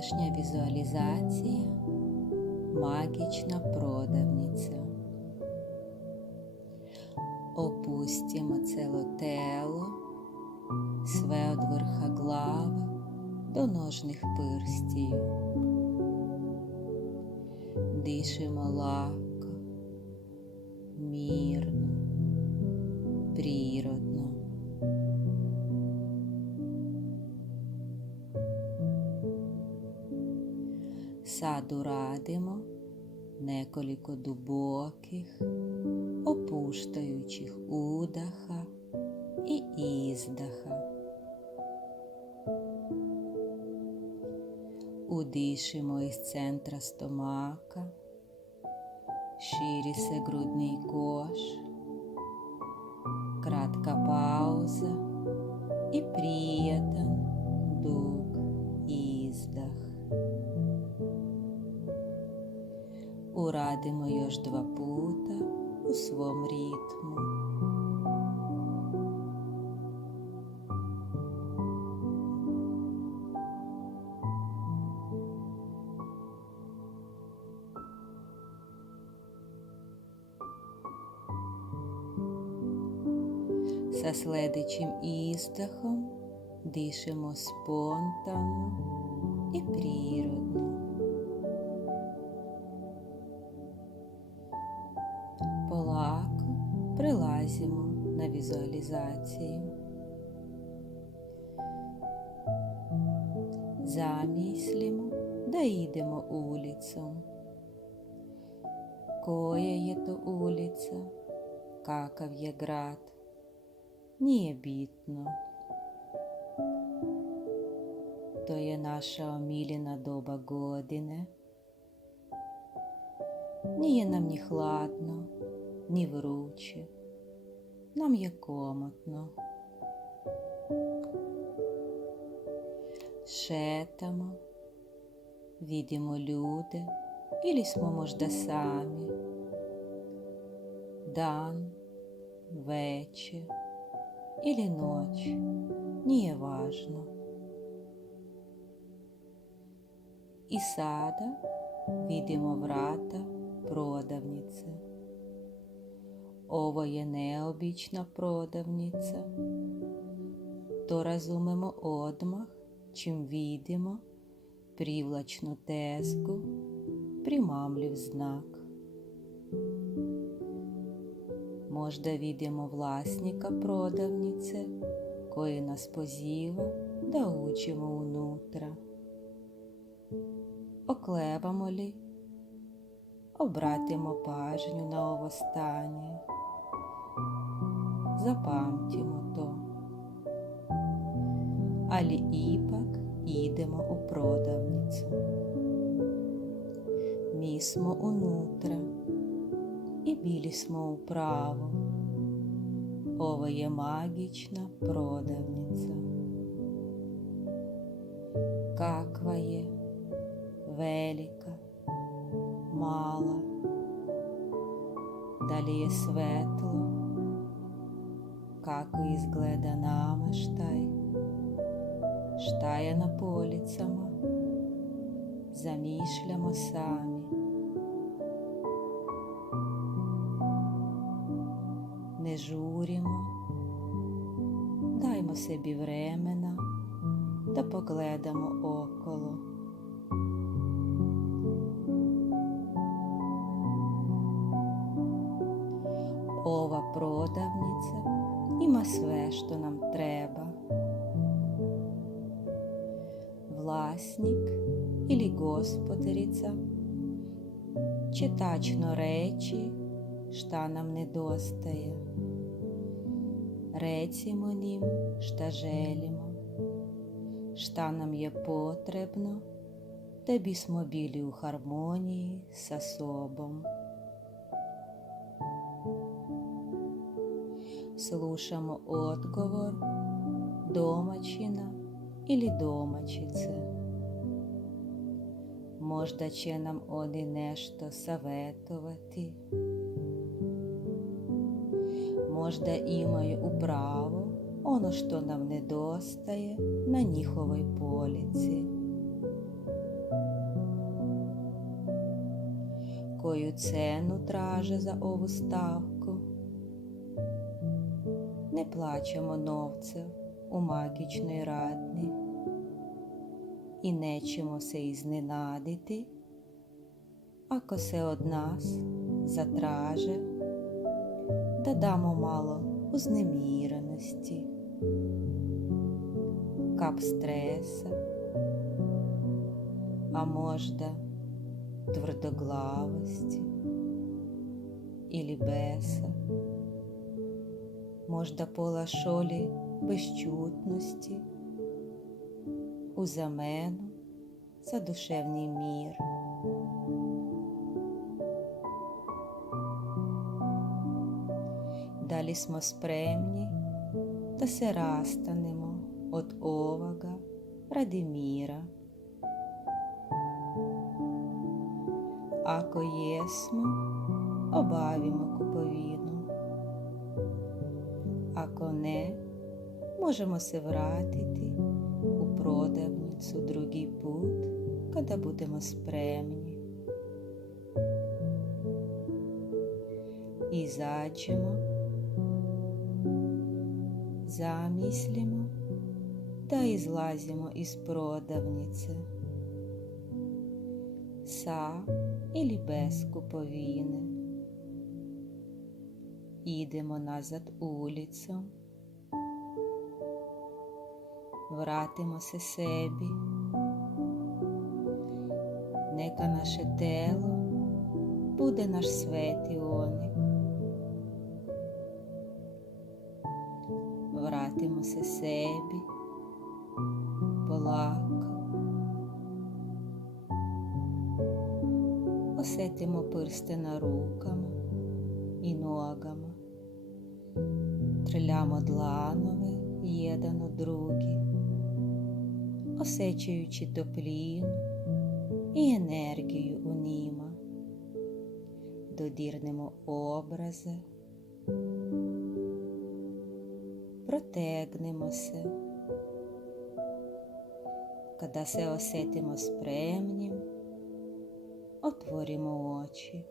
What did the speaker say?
Данашня візуалізація магічна продавниця. Опустимо ціле тело, sve od vrha glave do nožnih prstiju. Dišimo lako, mirno, prirodno. Sad uradimo nekoliko dubokih, opuštajućih udaha i izdaha. Udišimo iz centra stomaka, širi se grudni koš, kratka pauza i prijatan dug izdah. Uradimo još 2 puta u svom ritmu. Sa sljedećim izdahom dišemo spontano i prirodno. Polako prelazimo na vizualizaciju. Zamislimo da idemo ulicom. Koja je to ulica? Kakav je grad? Nije bitno. To je naša omiljena doba godine. Nije nam ni hladno, ni vruće. Nam je komotno. Šetamo, vidimo ljude ili smo možda sami. Dan, večer ili noć, nije važno. I sada vidimo vrata prodavnice. Ovo je neobična prodavnica. To razumemo odmah čim vidimo privlačnu tezgu, primamljiv znak. Možda vidimo vlasnika prodavnice koji nas poziva da uđemo unutra. Oklevamo li? Obratimo pažnju na ovo stanje. Zapamtimo to. Ali ipak idemo u prodavnicu. Mi smo unutra i bili smo u pravu. Ovo je magična prodavnica. Kakva je? Velika, mala, da li je svetlo, kako izgleda namještaj, šta je na policama, zamišljamo sami. Ne žurimo, dajmo sebi vremena da pogledamo okolo. Ova prodavnica ima sve što nam treba. Vlasnik ili gospodarica će tačno reći šta nam nedostaje. Recimo njim šta želimo, šta nam je potrebno da bismo bili u harmoniji sa sobom. Slušamo odgovor domaćina ili domaćice. Možda će nam oni nešto savjetovati. Možda imaju upravo ono što nam nedostaje na njihovoj polici. Кою цену траже за ову ставку. Не плачемо новцев у магічної радни, і нечемо се ізненадити, ако се од нас затраже, да дамо мало узнеміреності, кап стреса, а можда твердоглавості ілі беса, можда пола шолі безчутності у замену за душевний мір. Далі смо спремні та се растанемо от овага ради міра. Ако єсмо, обавімо куповіну, ако не, можемо се вратити у продавницю другий пут, коли будемо спремні. І зачемо, замислимо та і злазимо із продавниці, са ілі без куповіни. Ідемо назад улицом, вратимося себі, нека наше тело буде наш светіоник. Вратимося себі, полако, осетимо пирстена руками і ногами, трилямо дланове єдан у другі, осечуючи топліну і енергію у німа, додірнемо образи, протегнемося, коли се осетимо спремнім, отворимо очі.